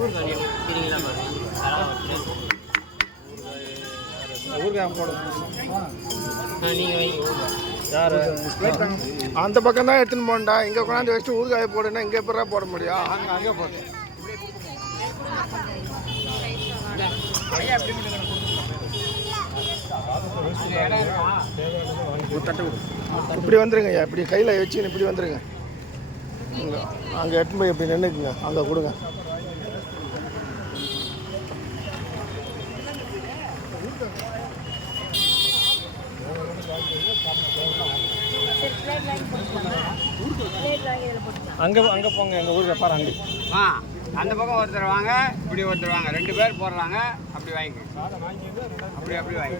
ஊறுகாய் தெரியுங்களா பாருங்க. ஊறுகாய் போடும். நீங்கள் வைங்க. யார் அந்த பக்கம் தான் எடுத்துன்னு போண்டா. இங்கே கொண்டாந்து வச்சுட்டு ஊறுகாயை போடுன்னா இங்கே எப்படா போட முடியும்? அங்கே போடு. இப்படி வந்துருங்க ஐயா, இப்படி கையில் வச்சுன்னு இப்படி வந்துருங்க. அங்கே எடுத்துன்னு போய் இப்படி நின்றுக்குங்க, அங்கே கொடுங்க. அங்கே அங்கே போங்க, எங்கள் ஊருக்கு பாரு அங்கே. அந்த பக்கம் ஒருத்தர் வாங்க, இப்படி ஒருத்தர் வாங்க, 2 பேர் போடுறாங்க. அப்படி வாங்கி அப்படி வாங்கி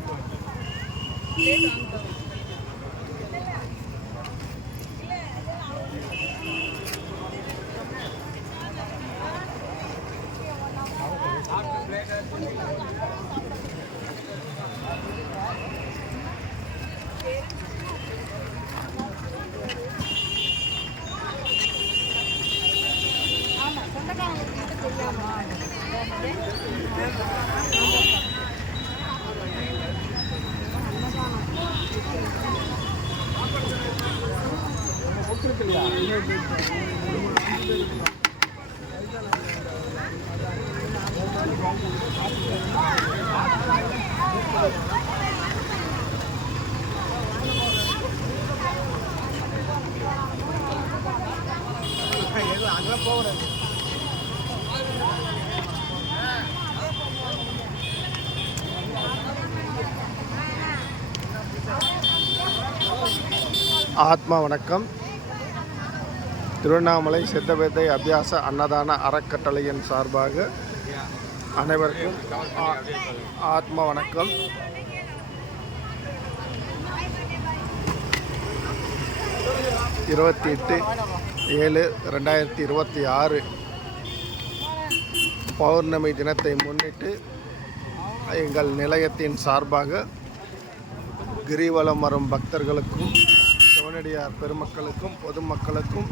அங்கே போகிறேன். ஆத்மா வணக்கம். திருவண்ணாமலை சித்தபேதை அபியாச அன்னதான அறக்கட்டளையின் சார்பாக அனைவருக்கும் ஆத்மா வணக்கம். இருபத்தி 8/7/2026 பௌர்ணமி தினத்தை முன்னிட்டு எங்கள் நிலையத்தின் சார்பாக கிரிவலம் வரும் பக்தர்களுக்கும் சிவனடியார் பெருமக்களுக்கும் பொதுமக்களுக்கும்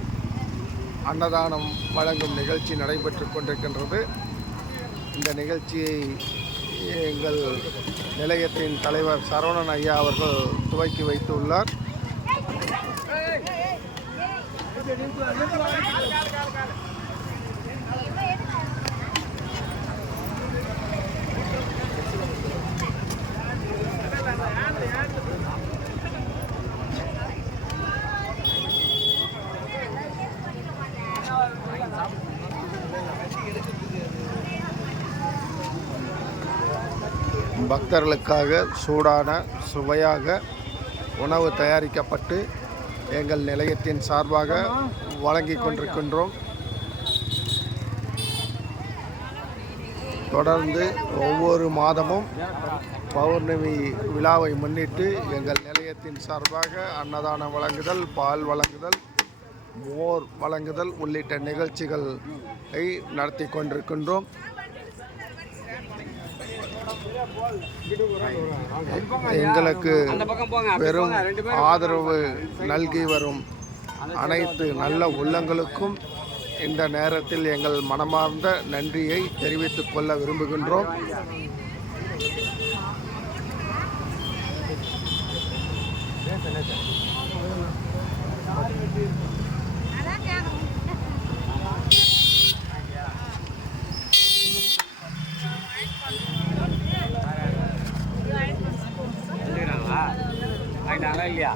அன்னதானம் வழங்கும் நிகழ்ச்சி நடைபெற்று கொண்டிருக்கின்றது. இந்த நிகழ்ச்சியை எங்கள் நிலையத்தின் தலைவர் சரவணன் ஐயா அவர்கள் துவக்கி வைத்துள்ளார். பக்தர்களுக்காக சூடான சுவையாக உணவு தயாரிக்கப்பட்டு எங்கள் நிலையத்தின் சார்பாக வழங்கி கொண்டிருக்கின்றோம். தொடர்ந்து ஒவ்வொரு மாதமும் பௌர்ணமி விழாவை முன்னிட்டு எங்கள் நிலையத்தின் சார்பாக அன்னதானம் வழங்குதல், பால் வழங்குதல், மோர் வழங்குதல் உள்ளிட்ட நிகழ்ச்சிகளை நடத்தி கொண்டிருக்கின்றோம். எங்களுக்கு பெரும் ஆதரவு நல்கி வரும் அனைத்து நல்ல உள்ளங்களுக்கும் இந்த நேரத்தில் எங்கள் மனமார்ந்த நன்றியை தெரிவித்துக் கொள்ள விரும்புகின்றோம். இல்லையா?